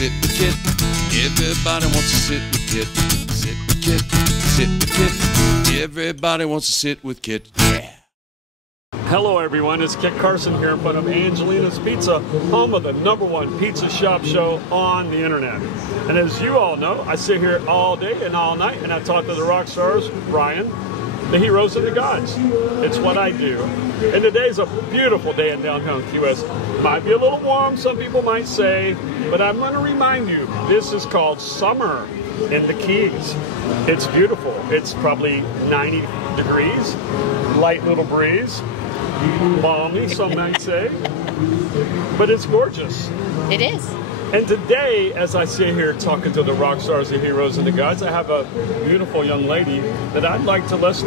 sit with Kit. Everybody wants to sit with Kit. Sit with Kit. Sit with Kit. Everybody wants to sit with Kit. Yeah. Hello everyone, it's Kit Carson here in front of Angelina's Pizza, home of the #1 pizza shop show on the internet. And as you all know, I sit here all day and all night and I talk to the rock stars, Brian, the heroes and the gods. It's what I do. And today's a beautiful day in downtown Key West. Might be a little warm, some people might say, but I'm going to remind you, this is called summer in the Keys. It's beautiful. It's probably 90 degrees, light little breeze. Balmy, some might say, but it's gorgeous. It is. And today, as I sit here talking to the rock stars, the heroes, and the gods, I have a beautiful young lady that I'd like to let's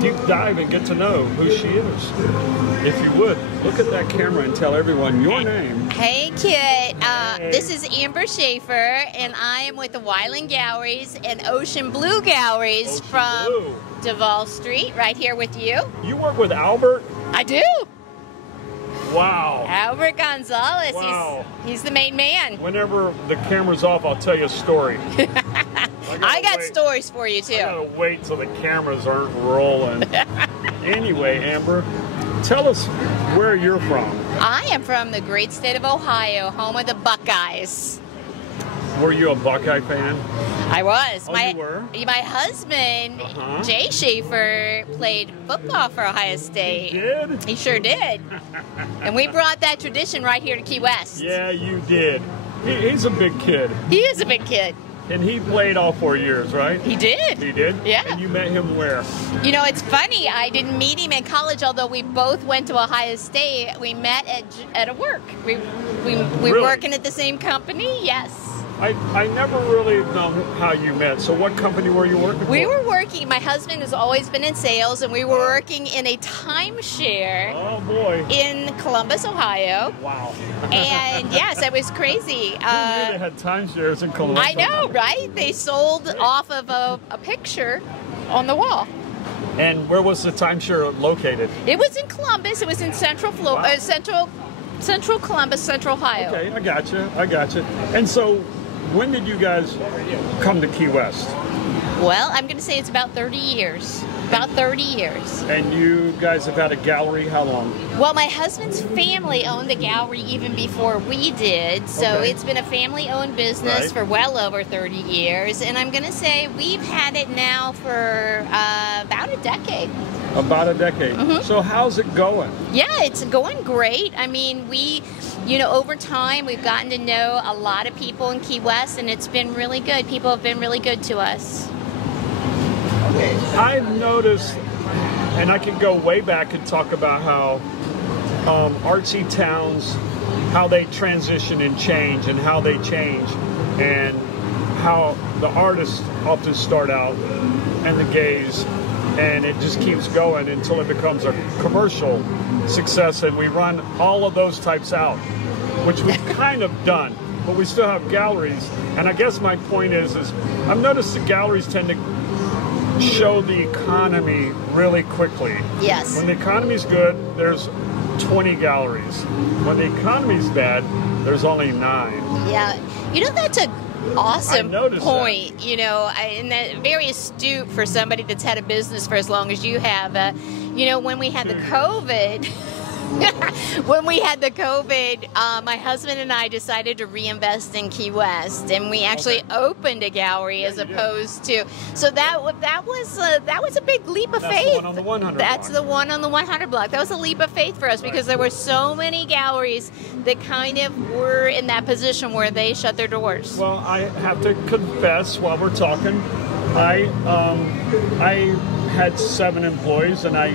deep dive and get to know who she is. If you would, look at that camera and tell everyone your name. Hey, Kit. This is Amber Schaefer, and I am with the Wyland Galleries and Ocean Blue Galleries from Duval Street, right here with you. You work with Albert? I do. Wow. Albert Gonzalez. Wow. He's the main man. Whenever the camera's off, I'll tell you a story. I got stories for you, too. I gotta wait till the cameras aren't rolling. Anyway, Amber, tell us where you're from. I am from the great state of Ohio, home of the Buckeyes. Were you a Buckeye fan? I was. Oh, you were? My husband, Jay Schaefer, played football for Ohio State. He did? He sure did. And we brought that tradition right here to Key West. Yeah, you did. He's a big kid. He is a big kid. And he played all 4 years, right? He did. He did? Yeah. And you met him where? You know, it's funny. I didn't meet him in college, although we both went to Ohio State. We met at a work. We Really? working at the same company. Yes. I never really know how you met. So what company were you working for? We were working, my husband has always been in sales, and we were working in a timeshare. Oh, boy. In Columbus, Ohio. Wow. And yes, it was crazy. Who knew they had timeshares in Columbus? I know, right? They sold off of a picture on the wall. And where was the timeshare located? It was in Columbus. It was in Central Florida, Central Columbus, Central Ohio. Okay, I got you. And so, when did you guys come to Key West? Well, I'm going to say it's about 30 years. About 30 years. And you guys have had a gallery how long? Well, my husband's family owned the gallery even before we did, so it's been a family-owned business for well over 30 years, and I'm going to say we've had it now for about a decade. About a decade. So how's it going? Yeah, it's going great. I mean, over time, we've gotten to know a lot of people in Key West, and it's been really good. People have been really good to us. I've noticed, and I can go way back and talk about how artsy towns, how they transition and change, and how they change, and how the artists often start out and the gays, and it just keeps going until it becomes a commercial success, and we run all of those types out, which we've kind of done, but we still have galleries. And I guess my point is I've noticed the galleries tend to show the economy really quickly. Yes. When the economy's good, there's 20 galleries. When the economy's bad, there's only 9. Yeah. That's a awesome point. That. And that very astute for somebody that's had a business for as long as you have. When we had the COVID, my husband and I decided to reinvest in Key West, and we actually opened a gallery as opposed to. So that was a big leap of faith. That's the one on the 100 That's block. the one on the 100 block. That was a leap of faith for us because there were so many galleries that kind of were in that position where they shut their doors. Well, I have to confess while we're talking, I had 7 employees and I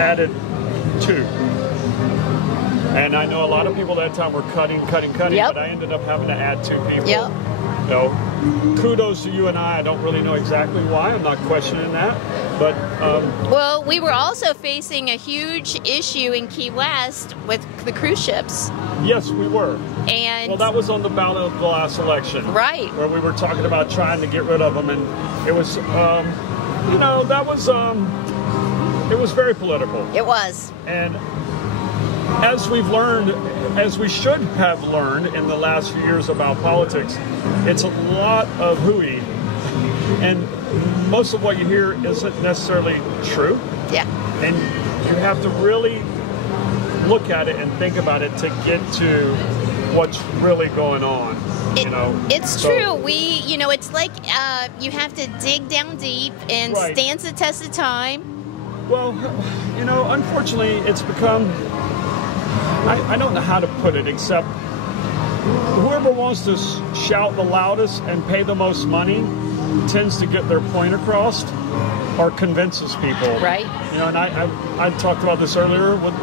added 2. And I know a lot of people that time were cutting, but I ended up having to add 2 people. Yep. So, kudos to you and I don't really know exactly why. I'm not questioning that. But well, we were also facing a huge issue in Key West with the cruise ships. Yes, we were. And well, that was on the ballot of the last election. Right. Where we were talking about trying to get rid of them. And it was, it was very political. It was. And as we've learned, as we should have learned in the last few years about politics, it's a lot of hooey, and most of what you hear isn't necessarily true. Yeah. And you have to really look at it and think about it to get to what's really going on. It's true. It's like you have to dig down deep and stands the test of time. Well, unfortunately, it's become, I don't know how to put it, except whoever wants to shout the loudest and pay the most money tends to get their point across or convinces people. Right. And I talked about this earlier with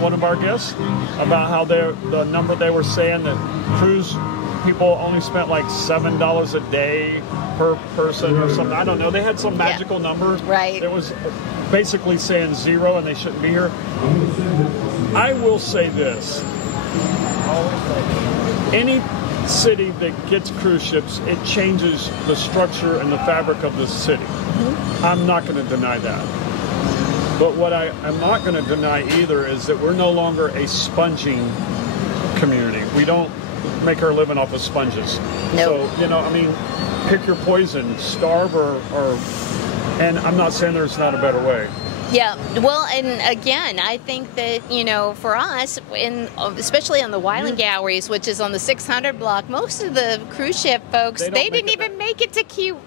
one of our guests about how the number they were saying that cruise people only spent like $7 a day per person or something. I don't know. They had some magical number. Right. It was basically saying zero and they shouldn't be here. I will say this. Any city that gets cruise ships, it changes the structure and the fabric of the city. Mm-hmm. I'm not going to deny that. But what I'm not going to deny either is that we're no longer a sponging community. We don't make our living off of sponges. Nope. So, pick your poison, starve or and I'm not saying there's not a better way. Yeah, well, and again, I think that, for us, especially on the Wyland galleries, which is on the 600 block, most of the cruise ship folks, they didn't even make it to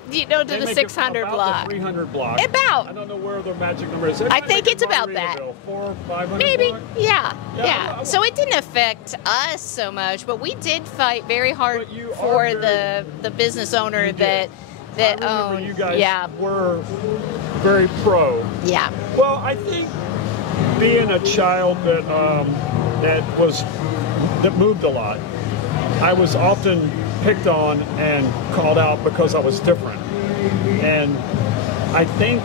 the 600 block. The 300 block. About. I don't know where the magic number is. I think it's about that. 400, 500 Maybe, block? yeah. So it didn't affect us so much, but we did fight very hard for the business owner that owned. You guys were very pro. Yeah. Well, I think being a child that moved a lot, I was often picked on and called out because I was different. And I think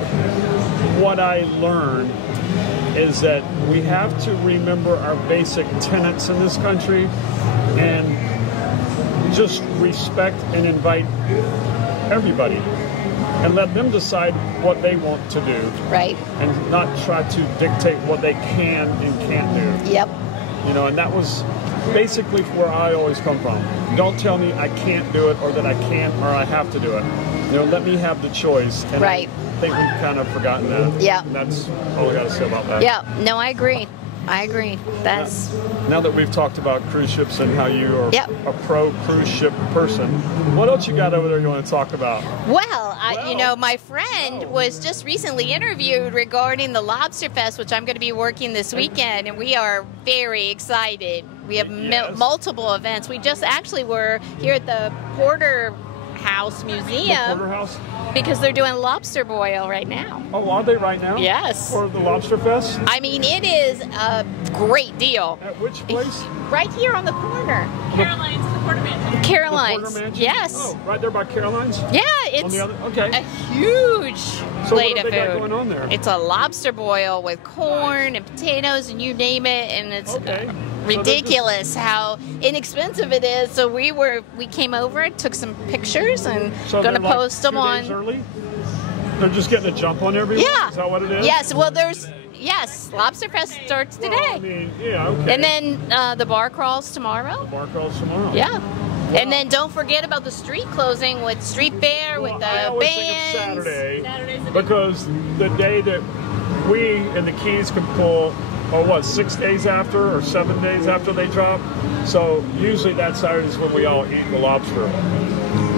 what I learned is that we have to remember our basic tenets in this country and just respect and invite everybody and let them decide what they want to do. Right. And not try to dictate what they can and can't do. Yep. And that was basically where I always come from. Don't tell me I can't do it or that I can or I have to do it. Let me have the choice. And right. I think we've kind of forgotten that. Yeah. And that's all I got to say about that. Yeah. No, I agree. That's now that we've talked about cruise ships and how you are a pro cruise ship person, what else you got over there you want to talk about? Well, my friend was just recently interviewed regarding the Lobster Fest, which I'm going to be working this weekend, and we are very excited. We have multiple events. We just actually were here at the Porter House Museum. Porter House? Because they're doing lobster boil right now. Oh, are they right now? Yes. For the Lobster Fest? I mean, it is a great deal. At which place? Right here on the corner. Caroline's, the Porter Mansion. Caroline's. The Porter Mansion? Yes. Oh, right there by Caroline's? Yeah, it's a huge plate of food. Got going on there? It's a lobster boil with corn and potatoes and you name it, and it's ridiculous how inexpensive it is. So we came over, took some pictures, and going to post them on. 2 days early? They're just getting a jump on everyone? Yeah. Is that what it is? Yes. Well, Lobster Fest starts today. Well, I mean, okay. And then the bar crawls tomorrow. The bar crawls tomorrow. Yeah. Wow. And then don't forget about the street closing with Street Fair, with the I always bands. think of Saturday because the day that we in the Keys can pull, 6 days after or 7 days after they drop. So usually that Saturday is when we all eat the lobster.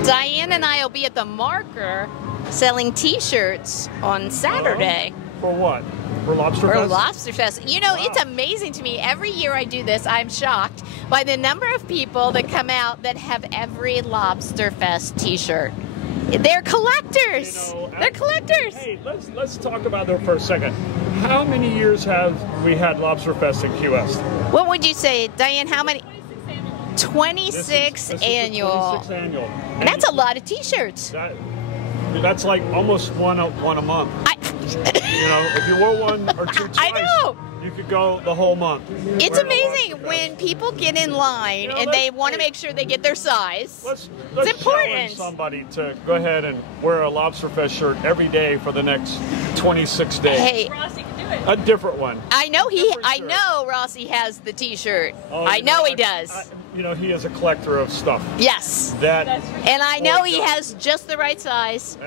Diane and I will be at the Marker selling T-shirts on Saturday. For what? For Lobster Fest? For Lobster Fest. It's amazing to me. Every year I do this, I'm shocked by the number of people that come out that have every Lobster Fest T-shirt. They're collectors. They're collectors. Hey, let's talk about that for a second. How many years have we had Lobster Fest in Key West? What would you say, Diane? How many? 26 annual. 26 annual. And that's a lot of T-shirts. That's like almost one a month. If you wore one or two twice, I know. You could go the whole month. It's amazing when people get in line and they want to make sure they get their size. Let's it's important. Challenge somebody to go ahead and wear a Lobster Fest shirt every day for the next 26 days. Hey, Ross, you can do it. A different one. I know Different I shirt. know Rossi has the T-shirt. Oh, I you know he does. you know, he is a collector of stuff. yes. That And I know Boy, he does. has just the right size.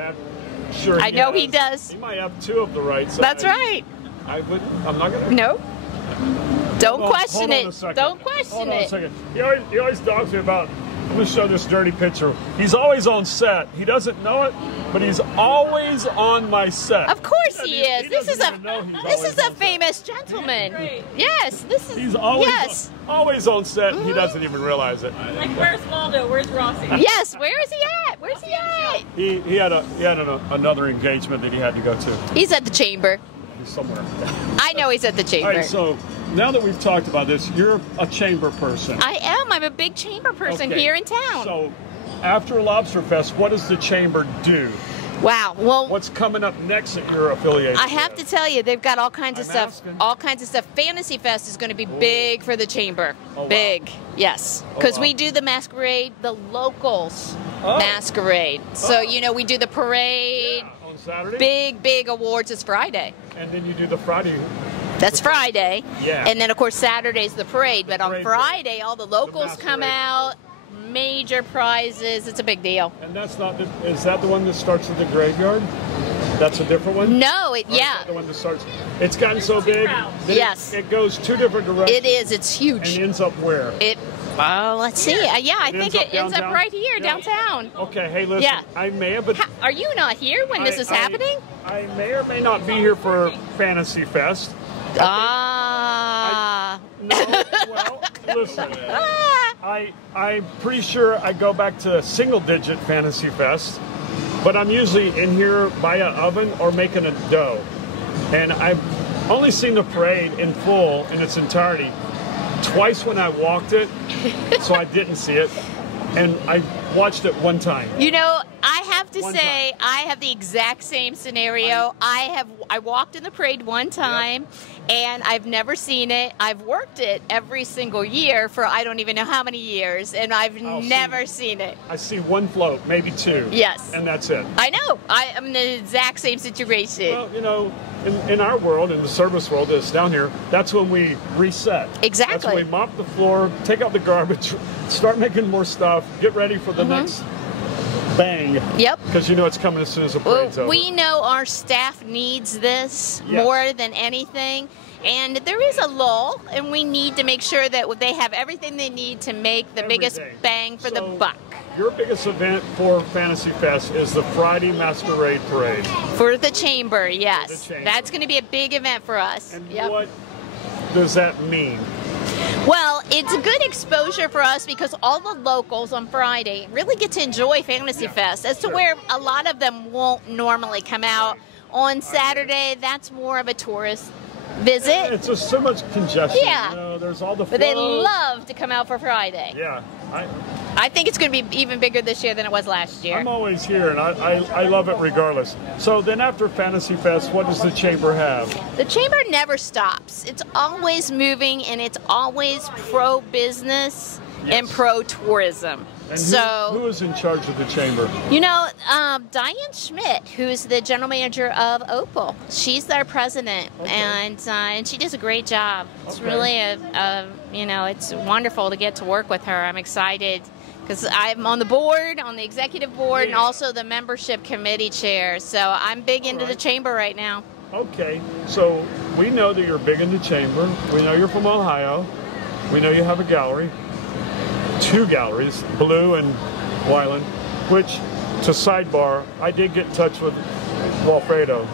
Sure. I know he does. He might have 2 of the right size. That's right. I'm not gonna. No. Don't Hold on question a it. second. Don't question Hold on a it. second. He always talks to me about. I'm gonna show this dirty picture. He's always on set. He doesn't know it, but he's always on my set. Of course he is. This is doesn't even know he's a always on set. famous gentleman. Right. Yes, this is. He's always yes. always on set. And he doesn't even realize it. Like, where's Waldo? Where's Rossi? Yes. Where is he at? Where's he at? He had another engagement that he had to go to. He's at the chamber. He's somewhere. I know he's at the All chamber. right. So now that we've talked about this, you're a chamber person. I am. I'm a big chamber person Okay. here in town. So after Lobster Fest, what does the chamber do? Wow. Well, What's coming up next that you're affiliated I have to with? tell you, they've got all kinds of I'm stuff. asking. All kinds of stuff. Fantasy Fest is going to be big for the chamber. Oh, wow. Big. Yes. Because wow. we do the masquerade, the locals Oh. masquerade. So, Oh. you know, we do the parade. Yeah, on Saturday. Big awards is Friday. And then you do the Friday. That's Friday. Yeah. And then, of course, Saturday's the parade. But on parade. Friday, all the locals come masquerade. out. Major prizes. It's a big deal. And that's not. Is that the one that starts at the graveyard? That's a different one. No, Or is yeah. that the one that starts. It's gotten so big. crowds. that Yes. It goes 2 different directions. It is. It's And huge. ends up where? Well, let's see. Yeah, I It think ends up it ends up downtown? right here, Yeah. downtown. Okay. Hey, listen. Yeah. I may have. But Are you not here when this is happening? I may or may not be here for Fantasy Fest. Ah. No. Well, listen. Ah. I'm pretty sure I go back to single-digit Fantasy Fest, but I'm usually in here by an oven or making a dough. And I've only seen the parade in full in its entirety twice when I walked it, so I didn't see it. And I watched it one time. You know, I have to One say, I have the exact same scenario. I walked in the parade one time, and I've never seen it. I've worked it every single year for I don't even know how many years, and I've I'll see. never seen it. I see one float, maybe 2. Yes. And that's it. I know. I'm in the exact same situation. Well, you know, in our world, in the service world that's down here, that's when we reset. Exactly. That's when we mop the floor, take out the garbage, start making more stuff, get ready for the next bang. Yep. Because you know it's coming as soon as the Well, parade's over. we know our staff needs this Yes. more than anything. And there is a lull, and we need to make sure that they have everything they need to make the Every biggest day. bang for the So, buck. Your biggest event for Fantasy Fest is the Friday Masquerade Parade. For the chamber, yes. chamber. That's going to be a big event for us. And Yep. what does that mean? Well, it's a good exposure for us because all the locals on Friday really get to enjoy Fantasy Yeah, Fest, as to sure. where a lot of them won't normally come out. On Saturday, that's more of a tourist visit. It's just so much congestion. Yeah. You know, there's all the But they floats. love to come out for Friday. Yeah. I think it's going to be even bigger this year than it was last year. I'm always here, and I love it regardless. So then after Fantasy Fest, what does the chamber have? The chamber never stops. It's always moving, and it's always pro-business and pro-tourism. And So, who is in charge of the chamber? you know, Diane Schmidt, who's the general manager of Opal, she's their president, Okay. and she does a great job. It's Okay. really it's wonderful to get to work with her. I'm excited because I'm on the board, on the executive board, and Yeah. also the membership committee chair. So I'm big into the right. chamber right now. Okay, so we know that you're big in the chamber. We know you're from Ohio. We know you have a gallery. 2 galleries, Blue and Wyland, which, to sidebar, I did get in touch with Walfredo.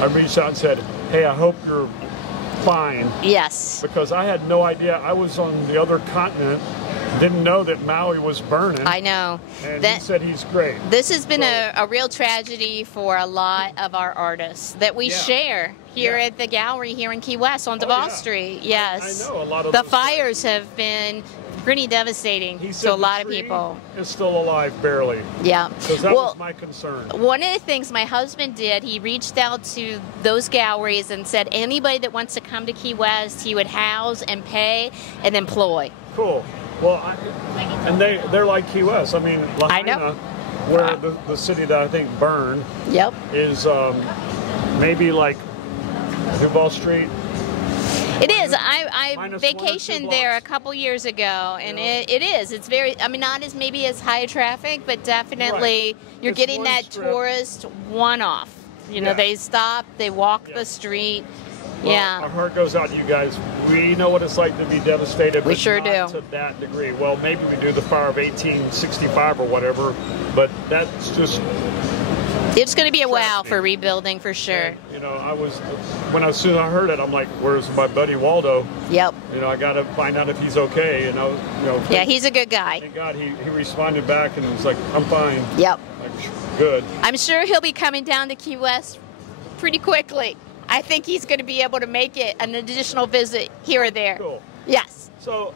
I reached out and said, hey, I hope you're fine, Yes. because I had no idea. I was on the other continent, didn't know that Maui was burning, I know. and he said he's great. This has been So- a real tragedy for a lot of our artists that we Yeah. share here Yeah. at the gallery here in Key West on Duval yeah. Street. Yes. I know a lot of the those fires have been pretty devastating He said to a the lot of tree people. is still alive, barely, Yeah. because that Well, was my concern. one of the things my husband did, he reached out to those galleries and said anybody that wants to come to Key West, he would house and pay and employ. Cool. Well, and they're like Key West. I mean, I know. Lahaina, where the city that I think burned Yep. is maybe like Duval Street. It is. I Minus vacationed 1 or 2 there a blocks. couple years ago, and it is. It's very, I mean, not as maybe as high traffic, but definitely you're It's getting one that strip. tourist one-off. You know, Yeah. they stop, they walk Yeah. the street. Well, Yeah. Our heart goes out to you guys. We know what it's like to be devastated. We but sure not do. to that degree. Well, maybe we do the fire of 1865 or whatever, but that's just, It's going to be a wow Tragedy. for rebuilding for sure. you know, as soon as I heard it, I'm like, where's my buddy Waldo? Yep. You know, I got to find out if he's okay. And I was, you know, Yeah, he's a good guy. thank God he responded back and was like, I'm fine. Yep. Like, good. I'm sure he'll be coming down to Key West pretty quickly. I think he's going to be able to make it an additional visit here or there. Cool. Yes. So,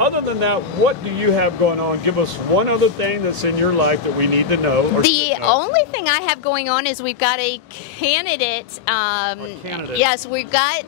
other than that, what do you have going on? Give us one other thing that's in your life that we need to know. Or The should know. only thing I have going on is we've got a candidate. Candidate. Yes, we've got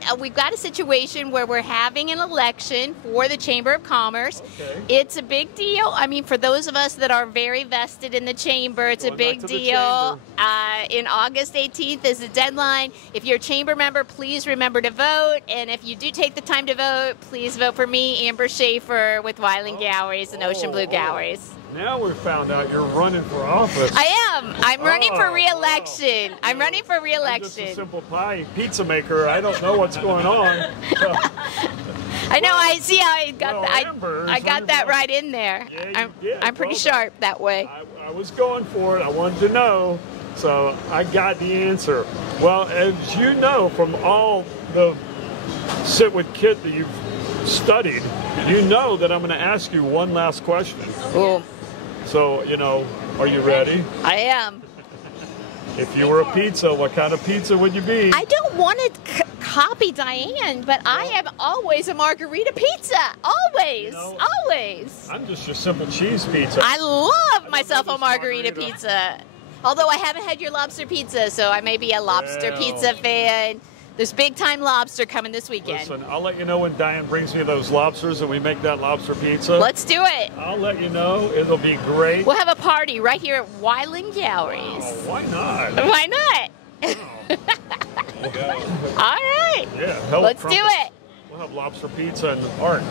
a situation where we're having an election for the Chamber of Commerce. Okay. It's a big deal. I mean, for those of us that are very vested in the chamber, it's Going a back big to the deal. chamber. In August 18th is the deadline. If you're a chamber member, please remember to vote. And if you do take the time to vote, please vote for me, Amber Schaefer, with Wyland Galleries and Ocean Blue Galleries. Now we've found out you're running for office. I am. I'm running for Oh, re-election. wow. I'm running for I'm just a re-election. simple pie pizza maker. I don't know what's going on. So, I know. I see how I got Well, that. Amber is I got that running for- right in there. Yeah, you I'm, did. I'm pretty Well sharp that way. I was going for it. I wanted to know. So I got the answer. Well, as you know from all the Sit with Kit that you've studied, you know that I'm going to ask you one last question. Ooh, So, you know, are you ready? I am. If you were a pizza, what kind of pizza would you be? I don't want to copy Diane, but I am always a margarita pizza. Always, You know, always. I'm just your simple cheese pizza. I love myself know a this margarita margarita. pizza. Although I haven't had your lobster pizza, so I may be a lobster Well. pizza fan. There's big time lobster coming this weekend. Listen, I'll let you know when Diane brings me those lobsters and we make that lobster pizza. Let's do it. I'll let you know. It'll be great. We'll have a party right here at Wyland Galleries. Oh, why not? Why not? All right. Yeah, hell, Let's do crumpets. it. We'll have lobster pizza and art.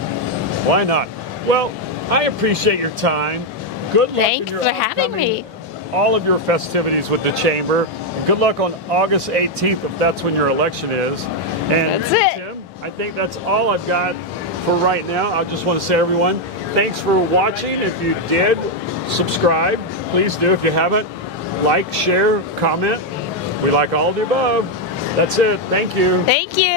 Why not? Well, I appreciate your time. Good luck Thanks in your for having upcoming- me. all of your festivities with the chamber. And good luck on August 18th if that's when your election is. And That's it. Tim, I think that's all I've got for right now. I just want to say, everyone, thanks for watching. If you did, subscribe. Please do. If you haven't, like, share, comment. We like all of the above. That's it. Thank you. Thank you.